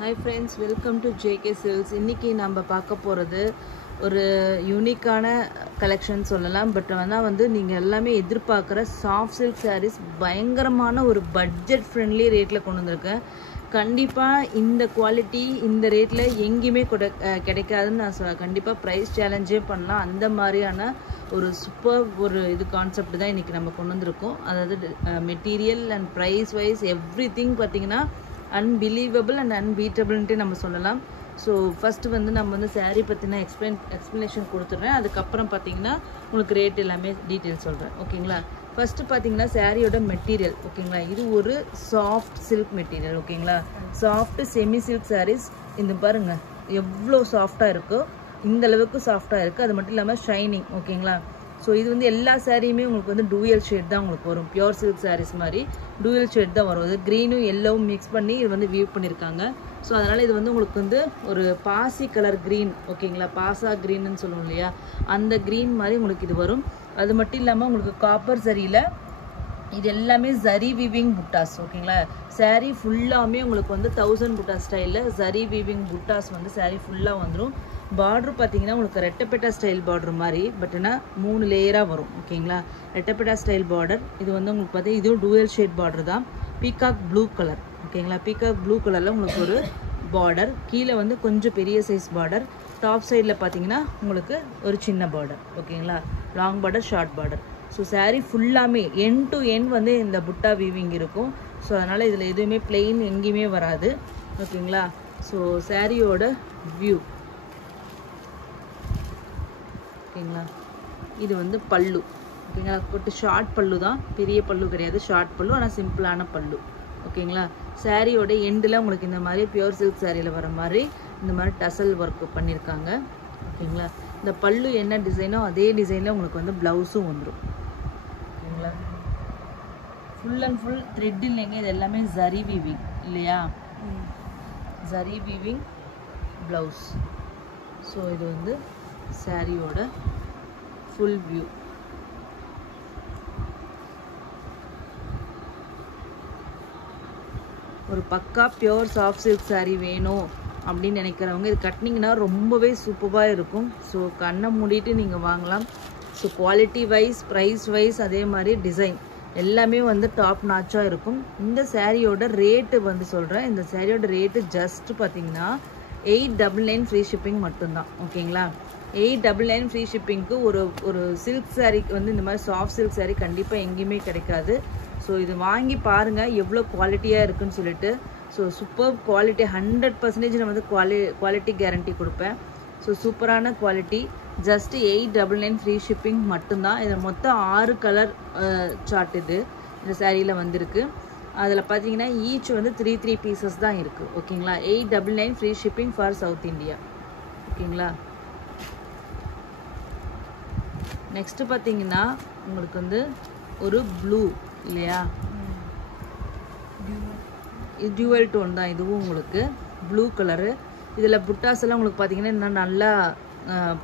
Hi friends, welcome to JK Silks. இன்னைக்கு நம்ம பார்க்க போகிறது ஒரு யூனிக்கான கலெக்ஷன் சொல்லலாம். பட் வந்து நீங்கள் எல்லாமே எதிர்பார்க்குற சாஃப்ட் சில்க் சாரீஸ் பயங்கரமான ஒரு பட்ஜெட் ஃப்ரெண்ட்லி ரேட்டில் கொண்டு வந்திருக்கேன். கண்டிப்பாக இந்த குவாலிட்டி இந்த ரேட்டில் எங்கேயுமே கிடைக்காதுன்னு நான் கண்டிப்பாக ப்ரைஸ் சேலஞ்சே பண்ணலாம். அந்த மாதிரியான ஒரு சூப்பர் இது கான்செப்ட் தான் இன்றைக்கி நம்ம கொண்டு வந்திருக்கோம். அதாவது material and price wise everything பார்த்திங்கன்னா அன்பிலீவபிள் அண்ட் அன்பீட்டபிள்ன்ட்டு நம்ம சொல்லலாம். ஸோ ஃபஸ்ட்டு நம்ம சாரீ பற்றின எக்ஸ்ப்ளனேஷன் கொடுத்துட்றேன். அதுக்கப்புறம் பார்த்தீங்கன்னா உங்களுக்கு ரேட் எல்லாமே டீட்டெயில் சொல்கிறேன். ஓகேங்களா? ஃபஸ்ட்டு பார்த்தீங்கன்னா சாரியோட மெட்டீரியல். ஓகேங்களா? இது ஒரு சாஃப்ட் சில்க் மெட்டீரியல். ஓகேங்களா? Soft semi silk sarees. இந்த பாருங்கள் எவ்வளோ சாஃப்டாக இருக்கோ இந்த அளவுக்கு சாஃப்டாக இருக்குது. அது மட்டும் இல்லாமல் ஷைனிங். ஓகேங்களா? ஸோ இது எல்லா சாரியுமே உங்களுக்கு டூயல் ஷேட் தான் உங்களுக்கு வரும். பியூர் சில்க் சாரீஸ் மாதிரி டூயல் ஷேட் தான் வரும். அது க்ரீனும் எல்லோவும் மிக்ஸ் பண்ணி இது வியூ பண்ணியிருக்காங்க. ஸோ அதனால் இது உங்களுக்கு ஒரு பாசி கலர் க்ரீன். ஓகேங்களா? பாசா க்ரீன்னு சொல்லுவோம் இல்லையா, அந்த க்ரீன் மாதிரி உங்களுக்கு இது வரும். அது மட்டும் இல்லாமல் உங்களுக்கு காப்பர் சரியில் இது எல்லாமே ஜரி வீவிங் புட்டாஸ். ஓகேங்களா? சாரீ ஃபுல்லாமே உங்களுக்கு 1000 புட்டா ஸ்டைலில் ஜரி வீவிங் புட்டாஸ் சாரீ ஃபுல்லாக வந்துடும். பார்ட்ரு பார்த்தீங்கன்னா உங்களுக்கு ரெட்டப்பெட்டா ஸ்டைல் பார்டர் மாதிரி, பட் ஆனால் 3 லேயராக வரும். ஓகேங்களா? ரெட்டப்பெட்டா ஸ்டைல் பார்டர். இது உங்களுக்கு பார்த்தீங்கன்னா இதுவும் டூயல் ஷேட் பார்டர் தான். Peacock blue colour. ஓகேங்களா? பீகாக் ப்ளூ கலரில் உங்களுக்கு ஒரு பார்டர், கீழே கொஞ்சம் பெரிய சைஸ் பார்டர், டாப் சைடில் பார்த்தீங்கன்னா உங்களுக்கு ஒரு சின்ன பார்டர். ஓகேங்களா? Long border, short border. So sari ஃபுல்லாமே எண்ட் டு எண்ட் இந்த புட்டா வீவிங் இருக்கும். ஸோ அதனால் இதில் எதுவுமே பிளெயின் எங்கேயுமே வராது. ஓகேங்களா? ஸோ சாரியோட வியூ. ஓகேங்களா? இது பல்லு. ஓகேங்களா? போட்டு ஷார்ட் பல்லு தான், பெரிய பல்லு கிடையாது, ஷார்ட் பல்லு, ஆனால் சிம்பிளான பல்லு. ஓகேங்களா? சாரியோட எண்டில் உங்களுக்கு இந்த மாதிரி பியூர் சில்க் சாரியில் வர மாதிரி இந்த மாதிரி டசல் ஒர்க் பண்ணியிருக்காங்க. ஓகேங்களா? இந்த பல்லு என்ன டிசைனோ அதே டிசைனில் உங்களுக்கு ப்ளவுஸும் வந்துடும். ஓகேங்களா? ஃபுல் அண்ட் ஃபுல் த்ரெட் இல்லைங்க, இது எல்லாமே ஜரி வீவிங் இல்லையா, ஜரி வீவிங் ப்ளவுஸ். ஸோ இது சாரியோட ஃபுல் வியூ. ஒரு பக்கா பியோர் சாஃப்ட் சில்க் சாரீ வேணும் அப்படின்னு நினைக்கிறவங்க இது கட்டினீங்கன்னா ரொம்பவே சூப்பராக இருக்கும். ஸோ கண்ணை மூடிட்டு நீங்கள் வாங்கலாம். So quality wise, price wise, அதே மாதிரி டிசைன் எல்லாமே டாப் நாச்சாக இருக்கும். இந்த சாரியோட ரேட்டு சொல்கிறேன். இந்த சாரியோட ரேட்டு ஜஸ்ட் பார்த்தீங்கன்னா 899 ஃப்ரீ ஷிப்பிங் மட்டும்தான். ஓகேங்களா? 899 ஃப்ரீ ஷிப்பிங்க்கு ஒரு சில்க் சாரீக்கு இந்த மாதிரி சாஃப்ட் சில்க் சாரீ கண்டிப்பாக எங்கேயுமே கிடைக்காது. ஸோ இது வாங்கி பாருங்கள் எவ்வளோ குவாலிட்டியாக இருக்குன்னு சொல்லிட்டு. ஸோ சூப்பர் குவாலிட்டி, 100% நான் குவாலிட்டி கேரண்டி கொடுப்பேன். ஸோ சூப்பரான குவாலிட்டி. ஜஸ்ட் 899 ஃப்ரீ ஷிப்பிங் மட்டும்தான். இதில் மொத்தம் 6 கலர் சார்ட் இந்த சாரியில் வந்திருக்கு. அதில் பார்த்தீங்கன்னா ஈச் 3 பீசஸ் தான் இருக்குது. ஓகேங்களா? 899 free shipping for south India. ஓகேங்களா? நெக்ஸ்ட்டு பார்த்தீங்கன்னா உங்களுக்கு ஒரு ப்ளூ இல்லையா, இது டியூவல் டோன் தான். இதுவும் உங்களுக்கு ப்ளூ கலரு. இதில் புட்டாஸ் எல்லாம் உங்களுக்கு பார்த்தீங்கன்னா இன்னும் நல்லா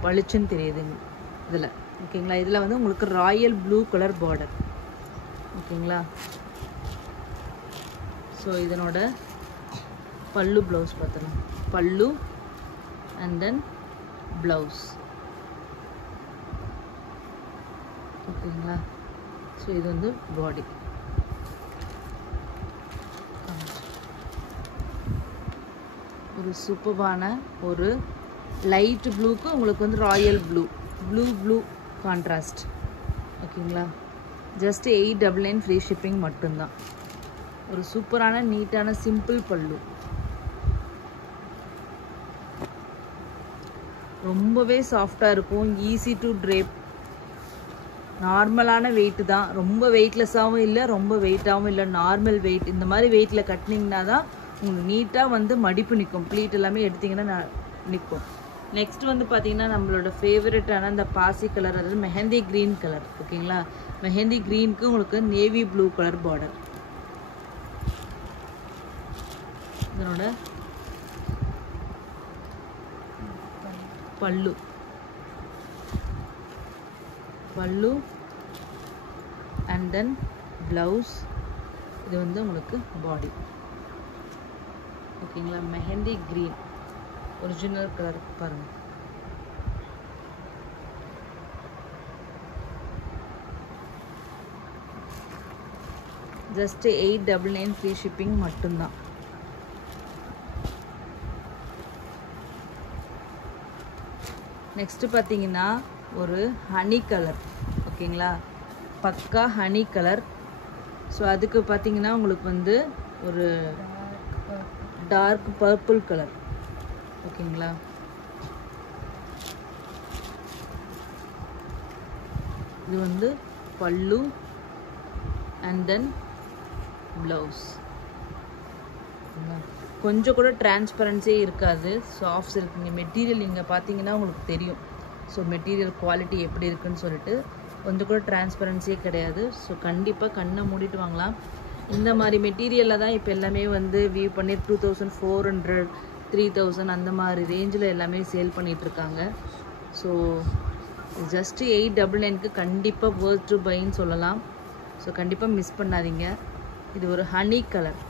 பளிச்சுன்னு தெரியுதுங்க இதில். ஓகேங்களா? இதில் உங்களுக்கு ராயல் ப்ளூ கலர் பார்டர். ஓகேங்களா? ஸோ இதனோட பல்லு ப்ளவுஸ் பார்த்துலாம். பல்லு அண்ட் தென் ப்ளவுஸ். ஓகேங்களா? ஸோ இது பாடி. ஒரு சூப்பரான ஒரு லைட் ப்ளூக்கு உங்களுக்கு ராயல் ப்ளூ கான்ட்ராஸ்ட். ஓகேங்களா? ஜஸ்ட் 899 ஃப்ரீ ஷிப்பிங் மட்டும்தான். ஒரு சூப்பரான நீட்டான சிம்பிள் பல்லு. ரொம்பவே சாஃப்டாக இருக்கும். Easy to drape. நார்மலான வெயிட்டு தான். ரொம்ப வெயிட்லெஸ்ஸாகவும் இல்லை, ரொம்ப வெயிட்டாகவும் இல்லை, நார்மல் வெயிட். இந்த மாதிரி வெயிட்டில் கட்டினீங்கன்னா தான் உங்களுக்கு நீட்டாக மடிப்பு நிற்கும். ப்ளீட் எல்லாமே எடுத்திங்கன்னா நிற்கும். நெக்ஸ்ட் பார்த்தீங்கன்னா நம்மளோட ஃபேவரட்டான அந்த பாசி கலர், அதாவது மெஹந்தி க்ரீன் கலர். ஓகேங்களா? மெஹந்தி க்ரீனுக்கு உங்களுக்கு நேவி ப்ளூ கலர் பார்டர். இதனோட பல்லு அண்ட் தென் ப்ளவுஸ். இது உங்களுக்கு பாடி. ஓகேங்களா. மெஹந்தி க்ரீன் ஒரிஜினல் கலர் பாருங்கள். ஜஸ்ட் 899 ஃப்ரீ ஷிப்பிங் மட்டும்தான். நெக்ஸ்ட்டு பார்த்தீங்கன்னா ஒரு ஹனி கலர். ஓகேங்களா, பக்கா ஹனி கலர். ஸோ அதுக்கு பார்த்தீங்கன்னா உங்களுக்கு வந்து ஒரு டார்க் பர்பிள் கலர். ஓகேங்களா, இது வந்து பல்லு அண்ட் தென் ப்ளவுஸ். கொஞ்சம் கூட டிரான்ஸ்பரன்ஸே இருக்காது. சாஃப்ட்ஸ் இருக்குங்க. மெட்டீரியல் நீங்கள் பார்த்தீங்கன்னா உங்களுக்கு தெரியும். ஸோ மெட்டீரியல் குவாலிட்டி எப்படி இருக்குன்னு சொல்லிட்டு கொஞ்சம் கூட டிரான்ஸ்பரன்ஸியே கிடையாது. ஸோ கண்டிப்பாக கண்ணை மூடிட்டு வாங்கலாம். இந்த மாதிரி மெட்டீரியலில் தான் இப்போ எல்லாமே வந்து வியூ பண்ணி 2400 3000 அந்த மாதிரி ரேஞ்சில் எல்லாமே சேல் பண்ணிகிட்ருக்காங்க. ஸோ ஜஸ்ட்டு 899க்கு கண்டிப்பாக வொர்த் டு பைன்னு சொல்லலாம். ஸோ கண்டிப்பாக மிஸ் பண்ணாதீங்க. இது ஒரு honey colour.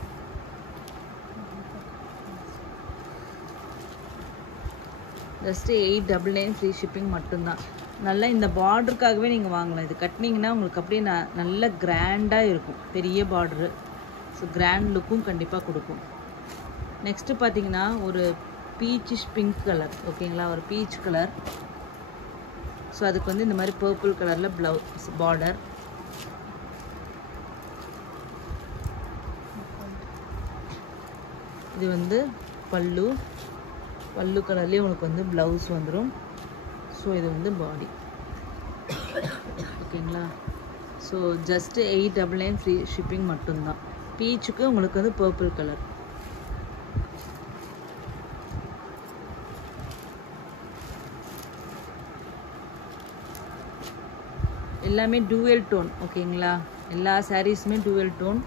Just 899 free shipping மட்டும்தான். நல்லா இந்த பார்டருக்காகவே நீங்கள் வாங்கலாம். இது கட்டினீங்கன்னா உங்களுக்கு அப்படியே நல்ல கிராண்டாக இருக்கும். பெரிய பார்டரு. ஸோ கிராண்ட் லுக்கும் கண்டிப்பாக கொடுக்கும். நெக்ஸ்ட்டு பார்த்தீங்கன்னா ஒரு பீச்சிஷ் பிங்க் கலர். ஓகேங்களா, ஒரு பீச் கலர். ஸோ அதுக்கு வந்து இந்த மாதிரி பர்பிள் கலரில் ப்ளவுஸ் பார்டர். இது வந்து பல்லு கலர்லேயே உங்களுக்கு வந்து ப்ளவுஸ் வந்துடும். ஸோ இது வந்து பாடி. ஓகேங்களா, ஸோ ஜஸ்ட்டு 899 ஃப்ரீ ஷிப்பிங் மட்டும்தான். பீச்சுக்கு உங்களுக்கு வந்து பர்பிள் கலர். எல்லாமே டூவல் டோன். ஓகேங்களா, எல்லா சாரீஸுமே டூவல் டோன்.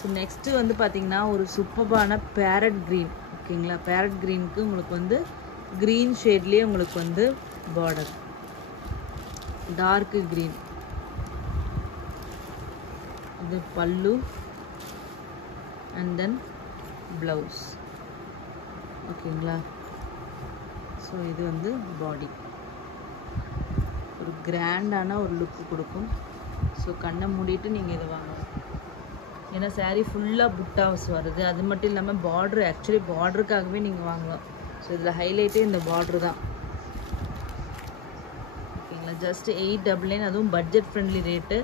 ஸோ நெக்ஸ்ட்டு வந்து பார்த்திங்கன்னா ஒரு சூப்பரான பேரட் க்ரீன். ஓகேங்களா, பேரட் க்ரீனுக்கு உங்களுக்கு வந்து க்ரீன் ஷேட்லேயே உங்களுக்கு வந்து பார்டர். Torque green. இது பல்லு அண்ட் தென் ப்ளவுஸ். ஓகேங்களா, ஸோ இது வந்து பாடி. ஒரு கிராண்டான ஒரு லுக்கு கொடுக்கும். ஸோ கண்ணை மூடிட்டு நீங்கள் இதை வாங்கலாம். ஏன்னா சாரீ ஃபுல்லாக புட்டாஸ் வருது. அது மட்டும் இல்லாமல் பார்ட்ரு, ஆக்சுவலி பார்டருக்காகவே நீங்கள் வாங்கலாம். ஸோ இதில் ஹைலைட்டே இந்த பார்ட்ரு தான். ஓகேங்களா, ஜஸ்ட் 899. அதுவும் பட்ஜெட் ஃப்ரெண்ட்லி ரேட்டு.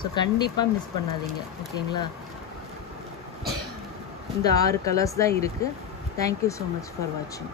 ஸோ கண்டிப்பாக மிஸ் பண்ணாதீங்க. ஓகேங்களா, இந்த 6 கலர்ஸ் தான் இருக்குது. தேங்க்யூ ஸோ மச் ஃபார் வாட்சிங்.